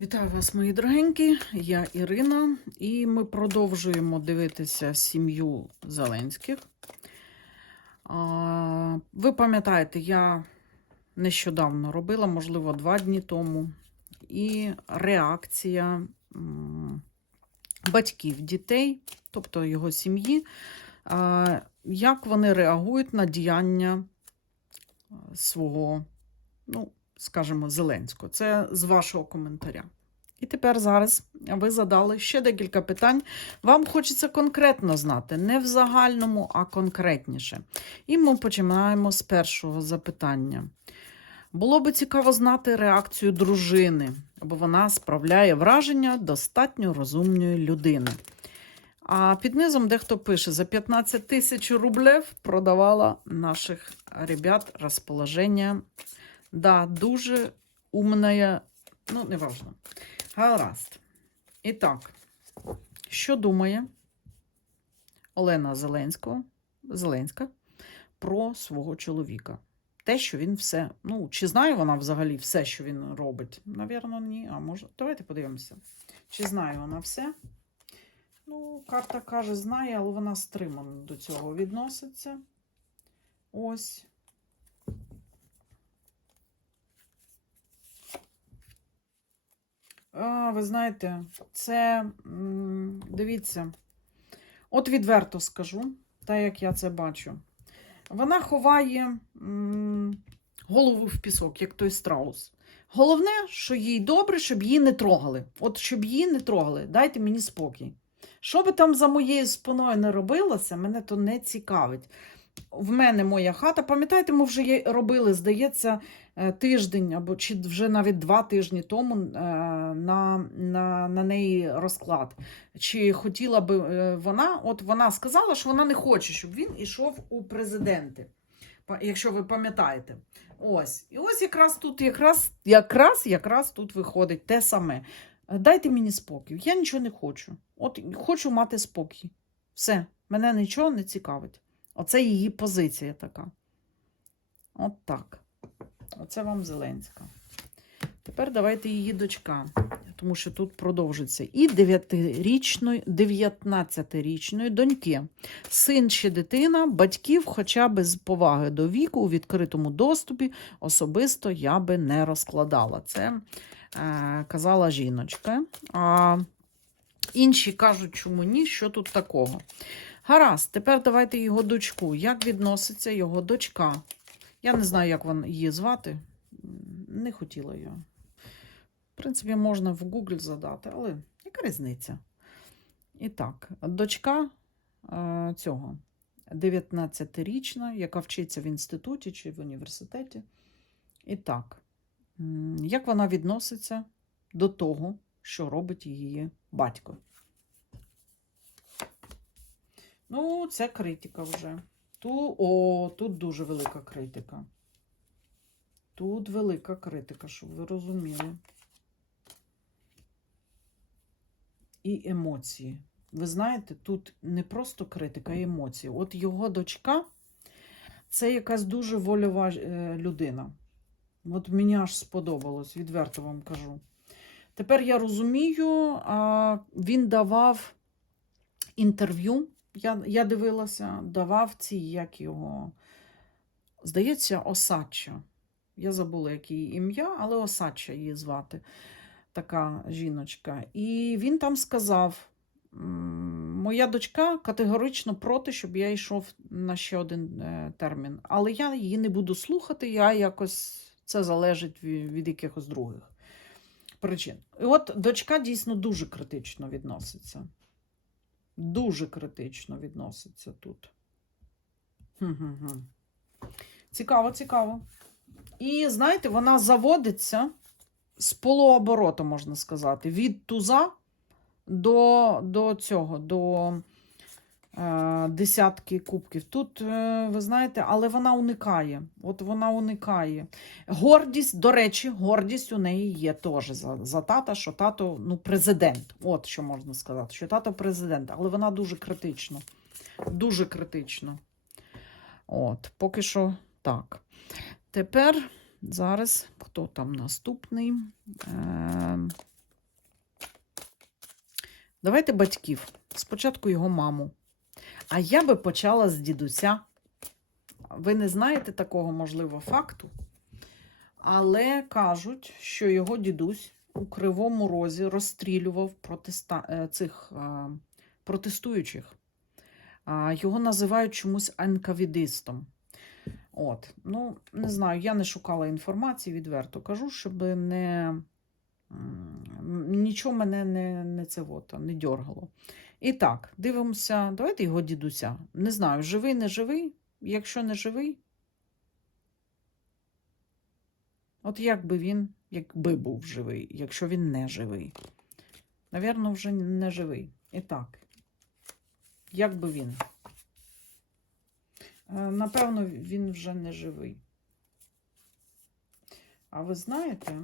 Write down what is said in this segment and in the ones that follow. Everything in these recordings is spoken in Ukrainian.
Вітаю вас, мої дорогенькі. Я Ірина, і ми продовжуємо дивитися сім'ю Зеленських. Ви пам'ятаєте, я нещодавно робила, можливо, два дні тому, і реакція батьків дітей, тобто його сім'ї, як вони реагують на діяння свого, ну, скажімо, Зеленського. Це з вашого коментаря. І тепер зараз ви задали ще декілька питань. Вам хочеться конкретно знати, не в загальному, а конкретніше. І ми починаємо з першого запитання. Було би цікаво знати реакцію дружини, бо вона справляє враження достатньо розумної людини. А під низом дехто пише: за 15 тисяч рублів продавала наших ребят розположення. Да, дуже умная, ну, неважно. Гаразд. І так, що думає Олена Зеленського, Зеленська про свого чоловіка? Те, що він все. Ну, чи знає вона взагалі все, що він робить? Навірно, ні. А може, давайте подивимося. Чи знає вона все? Ну, карта каже, знає, але вона стримано до цього відноситься. Ось. Ви знаєте, це дивіться, от відверто скажу, так як я це бачу. Вона ховає голову в пісок, як той страус. Головне, що їй добре, щоб її не трогали. От щоб її не трогали, дайте мені спокій. Що би там за моєю спиною не робилося, мене то не цікавить. В мене моя хата. Пам'ятаєте, ми вже робили, здається, тиждень або чи вже навіть два тижні тому е, на, на, на неї розклад. Чи хотіла би е, вона, от вона сказала, що вона не хоче, щоб він ішов у президенти. Якщо ви пам'ятаєте. Ось. І ось якраз тут, якраз, якраз, якраз тут виходить те саме. Е, Дайте мені спокій. Я нічого не хочу. От хочу мати спокій. Все, мене нічого не цікавить. Оце її позиція така. От так. Оце вам Зеленська. Тепер давайте її дочка, тому що тут продовжиться. І 9-річної, 19-річної доньки. Син чи дитина, батьків, хоча б з поваги до віку у відкритому доступі, особисто я би не розкладала. Це е, казала жіночка. А інші кажуть, чому ні, що тут такого. Гаразд, тепер давайте його дочку. Як відноситься його дочка? Я не знаю, як вон її звати. Не хотіла я. В принципі, можна в Google задати, але яка різниця? І так, дочка е, цього 19-річна, яка вчиться в інституті чи в університеті. І так, як вона відноситься до того, що робить її батько? Ну, це критика вже. Ту, о, тут дуже велика критика. Тут велика критика, щоб ви розуміли. І емоції. Ви знаєте, тут не просто критика, а емоції. От його дочка це якась дуже вольова е, людина. От мені аж сподобалось, відверто вам кажу. Тепер я розумію, він давав інтерв'ю. Я, я дивилася, давав ці, як його, здається, Осадча. Я забула, яке її ім'я, але Осадча її звати, така жіночка. І він там сказав: моя дочка категорично проти, щоб я йшов на ще один е, термін. Але я її не буду слухати, я якось це залежить від якихось других причин. І от дочка дійсно дуже критично відноситься. Дуже критично відноситься тут. Цікаво, цікаво. І знаєте, вона заводиться з полуобороту, можна сказати, від туза до, до цього, до десятки кубків. Тут, е, ви знаєте, але вона уникає. От вона уникає. Гордість, до речі, гордість у неї є теж за, за тата, що тато ну, президент. От що можна сказати, що тато президент, але вона дуже критично. Дуже критично. От, поки що так. Тепер зараз, хто там наступний? Е, Давайте батьків. Спочатку його маму. А я би почала з дідуся. Ви не знаєте такого, можливо, факту. Але кажуть, що його дідусь у Кривому Розі розстрілював протеста... е, цих е, протестуючих. А, Його називають чомусь анкавідистом. От, ну, не знаю, я не шукала інформації, відверто кажу, щоб не нічого мене не, не це от, не дьоргало. І так, дивимося, давайте його дідуся. Не знаю, живий, не живий. Якщо не живий, от як би він, якби був живий, якщо він не живий. Навірно, вже не живий. І так, як би він? Е, Напевно, він вже не живий. А ви знаєте?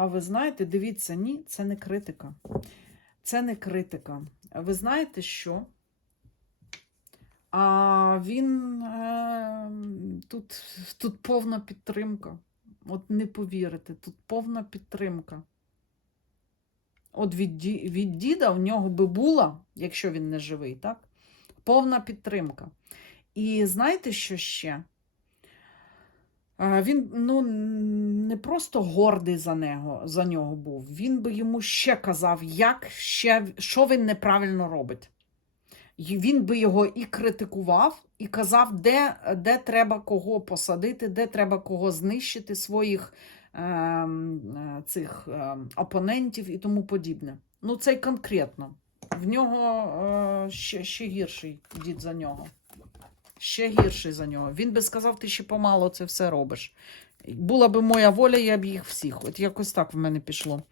А ви знаєте, дивіться, ні, це не критика. Це не критика. Ви знаєте, що? А він е, тут, тут повна підтримка. От не повірите, тут повна підтримка. От від, від діда в нього би була, якщо він не живий, так? Повна підтримка. І знаєте, що ще? Е, Він ну, не просто гордий за нього, за нього був. Він би йому ще казав, як ще, що він неправильно робить. І Він би його і критикував, і казав, де, де треба кого посадити, де треба кого знищити, своїх ем, е, цих ем, опонентів і тому подібне. Ну, це й конкретно. В нього е, ще, ще гірший дід за нього. Ще гірший за нього. Він би сказав, ти ще помало це все робиш. Була би моя воля, я б їх всіх. От якось так в мене пішло.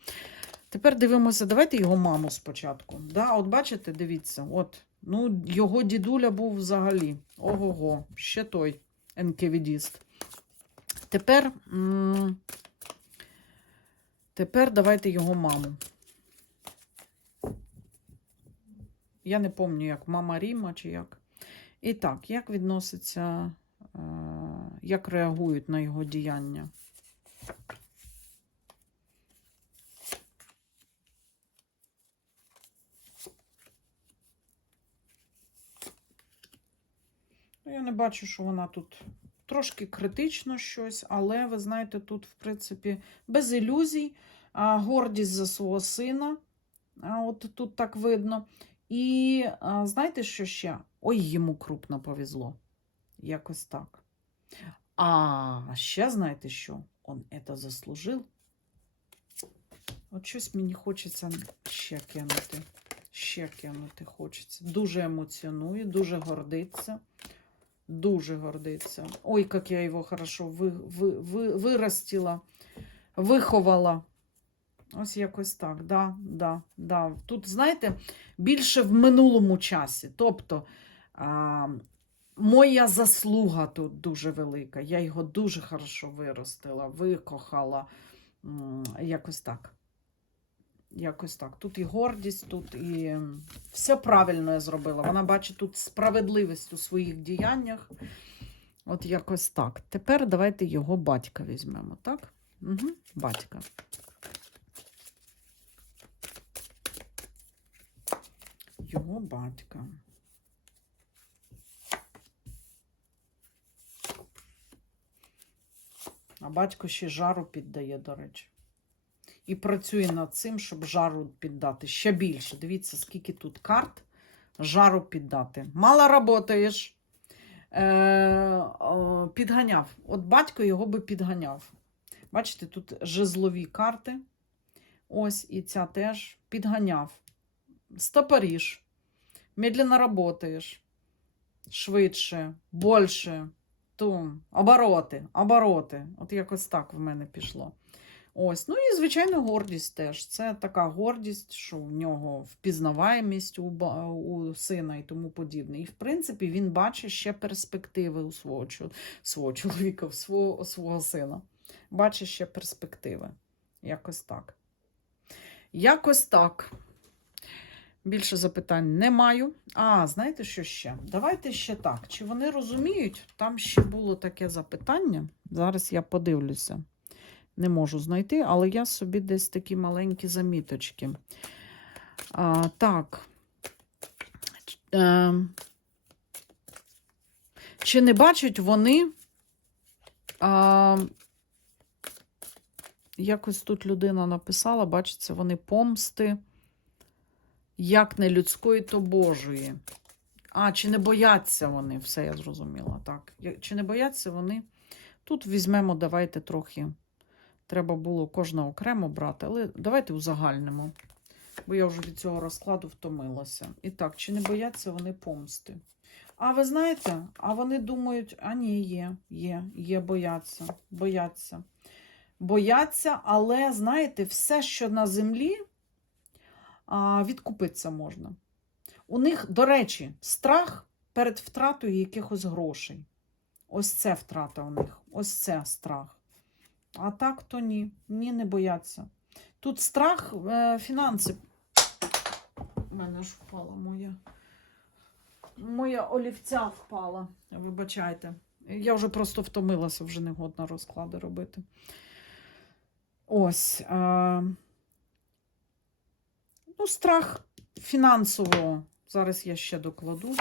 Тепер дивимося, давайте його маму спочатку. Да, от бачите, дивіться, от, ну, його дідуля був взагалі. Ого-го, ще той енкевідіст. Тепер, тепер давайте його маму. Я не пам'ятаю, як мама Ріма чи як. І так, як відноситься, е, як реагують на його діяння? Ну, Я не бачу, що вона тут трошки критично щось, але ви знаєте, тут, в принципі, без ілюзій, гордість за свого сина. А, от тут так видно. І знаєте, що ще? Ой, йому крупно повезло. Якось так. А ще знаєте що? Он це заслужив. От щось мені хочеться ще кинути. Ще кинути хочеться. Дуже емоціонує, дуже гордиться. Дуже гордиться. Ой, як я його хорошо ви, ви, ви, виростила, виховала. Ось якось так. Да, да, да. Тут, знаєте, більше в минулому часі. Тобто, а, моя заслуга тут дуже велика. Я його дуже хорошо виростила, викохала. Якось так. Якось так. Тут і гордість, тут і все правильно я зробила. Вона бачить тут справедливість у своїх діяннях. От якось так. Тепер давайте його батька візьмемо, так? Угу, батька. Його батька. А батько ще жару піддає, до речі. І працює над цим, щоб жару піддати. Ще більше. Дивіться, скільки тут карт жару піддати. Мало работаєш. Е, підганяв. От батько його би підганяв. Бачите, тут жезлові карти. Ось і ця теж підганяв. Стопоріж. Медленно работаєш. Швидше, більше. Тум, обороти, обороти. От якось так в мене пішло. Ось. Ну і, звичайно, гордість теж. Це така гордість, що в нього впізнаваємість у, у сина і тому подібне. І, в принципі, він бачить ще перспективи у свого, свого чоловіка, у свого, свого сина. Бачить ще перспективи. Якось так. Якось так. Більше запитань не маю. А, знаєте, що ще? Давайте ще так. Чи вони розуміють? Там ще було таке запитання. Зараз я подивлюся. Не можу знайти, але я собі десь такі маленькі заміточки. А, так. Е, чи не бачать вони? А, якось тут людина написала, бачиться, вони помсти, як не людської, то Божої. А, чи не бояться вони? Все, я зрозуміла. Так. Чи не бояться вони? Тут візьмемо, давайте трохи. Треба було кожна окремо брати, але давайте узагальнимо. Бо я вже від цього розкладу втомилася. І так, чи не бояться вони помсти? А ви знаєте, а вони думають, а ні, є, є, є, бояться, бояться. Бояться, але знаєте, все, що на землі, відкупитися можна. У них, до речі, страх перед втратою якихось грошей. Ось це втрата у них. Ось це страх. А так то ні. Ні, не бояться. Тут страх, е, фінанси. У мене ж впала моя. Моя олівця впала. Вибачайте. Я вже просто втомилася, вже не годна розклади робити. Ось. Е, ну, страх фінансового. Зараз я ще докладу.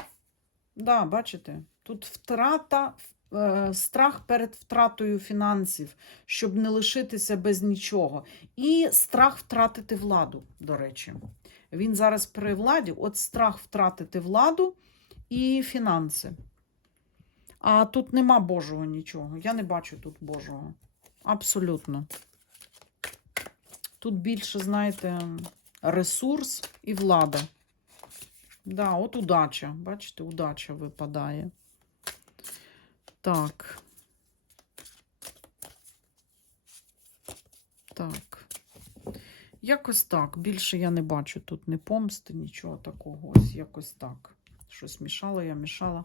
Да, бачите, тут втрата, е, страх перед втратою фінансів, щоб не лишитися без нічого. І страх втратити владу, до речі. Він зараз при владі, от страх втратити владу і фінанси. А тут нема Божого нічого. Я не бачу тут Божого. Абсолютно. Тут більше, знаєте, ресурс і влада. Да, от удача. Бачите, удача випадає. Так. Так. Якось так. Більше я не бачу тут ні помсти, нічого такого. Ось якось так. Щось мішала, я мішала.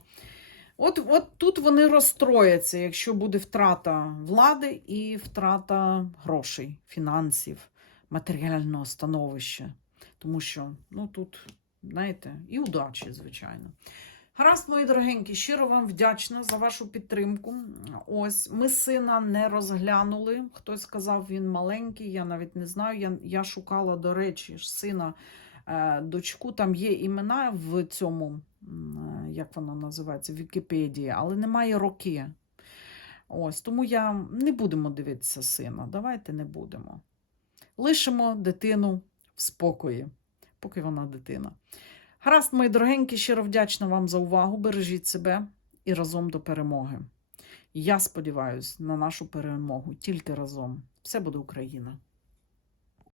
От, от тут вони розстрояться, якщо буде втрата влади і втрата грошей, фінансів, матеріального становища. Тому що, ну тут, знаєте, і удачі, звичайно. Гаразд, мої дорогенькі, щиро вам вдячна за вашу підтримку. Ось, ми сина не розглянули. Хтось сказав, він маленький, я навіть не знаю. Я, я шукала, до речі, сина, е, дочку. Там є імена в цьому, е, як воно називається, Вікіпедії, але немає роки. Ось, тому я не будемо дивитися сина. Давайте не будемо. Лишимо дитину в спокої, поки вона дитина. Гаразд, мої дорогенькі, щиро вдячна вам за увагу. Бережіть себе і разом до перемоги. Я сподіваюся на нашу перемогу тільки разом. Все буде Україна!